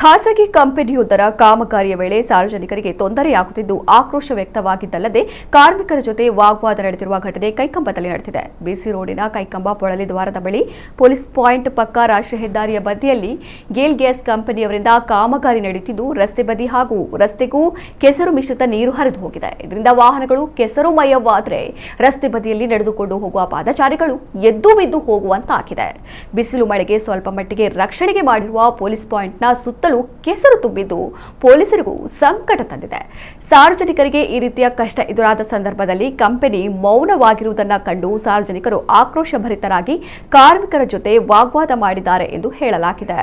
ಖಾಸಗಿ ಕಂಪನಿಯೊಂದರ ಕಾಮಗಾರಿಯ ವೇಳೆ ಸಾರ್ವಜನಿಕರಿಗೆ ತೊಂದರೆಯಾಗುತ್ತಿದ್ದು ಆಕ್ರೋಶ ವ್ಯಕ್ತವಾಗಿದ್ದಲ್ಲದೆ ಕಾರ್ಮಿಕರ ಜೊತೆ ವಾಗ್ವಾದ ನಡೆದಿರುವ ಘಟನೆ ಕೈಕಂಬದಲ್ಲಿ ನಡೆದಿದೆ. ಬಿಸಿ ರೋಡಿನ ಕೈಕಂಬ ಪೊಳಲಿ ದ್ವಾರದ ಬಳಿ ಪೊಲೀಸ್ ಪಾಯಿಂಟ್ ಪಕ್ಕ ರಾಷ್ಟ್ರೀಯ ಹೆದ್ದಾರಿಯ ಬದಿಯಲ್ಲಿ ಗೇಲ್ ಗ್ಯಾಸ್ ಕಂಪನಿಯವರಿಂದ ಕಾಮಗಾರಿ ನಡೆಯುತ್ತಿದ್ದು ರಸ್ತೆ ಬದಿ ಹಾಗೂ ರಸ್ತೆಗೂ ಕೆಸರು ಮಿಶ್ರಿತ ನೀರು ಹರಿದು ಹೋಗಿದೆ. ಇದರಿಂದ ವಾಹನಗಳು ಕೆಸರುಮಯವಾದರೆ ರಸ್ತೆ ಬದಿಯಲ್ಲಿ ನಡೆದುಕೊಂಡು ಹೋಗುವ ಪಾದಚಾರಿಗಳು ಎದ್ದು ಬಿದ್ದು ಹೋಗುವಂತಾಗಿದೆ. ಬಿಸಿಲು ಮಳೆಗೆ ಸ್ವಲ್ಪ ಮಟ್ಟಿಗೆ ರಕ್ಷಣೆಗೆ ಮಾಡಿರುವ ಪೊಲೀಸ್ ಪಾಯಿಂಟ್ನ ಸುತ್ತಲೂ ಕೆಸರು ತುಂಬಿದ್ದು ಪೊಲೀಸರಿಗೂ ಸಂಕಟ ತಂದಿದೆ. ಸಾರ್ವಜನಿಕರಿಗೆ ಈ ರೀತಿಯ ಕಷ್ಟ ಎದುರಾದ ಸಂದರ್ಭದಲ್ಲಿ ಕಂಪನಿ ಮೌನವಾಗಿರುವುದನ್ನು ಕಂಡು ಸಾರ್ವಜನಿಕರು ಆಕ್ರೋಶ ಭರಿತರಾಗಿ ಕಾರ್ಮಿಕರ ಜೊತೆ ವಾಗ್ವಾದ ಮಾಡಿದ್ದಾರೆ ಎಂದು ಹೇಳಲಾಗಿದೆ.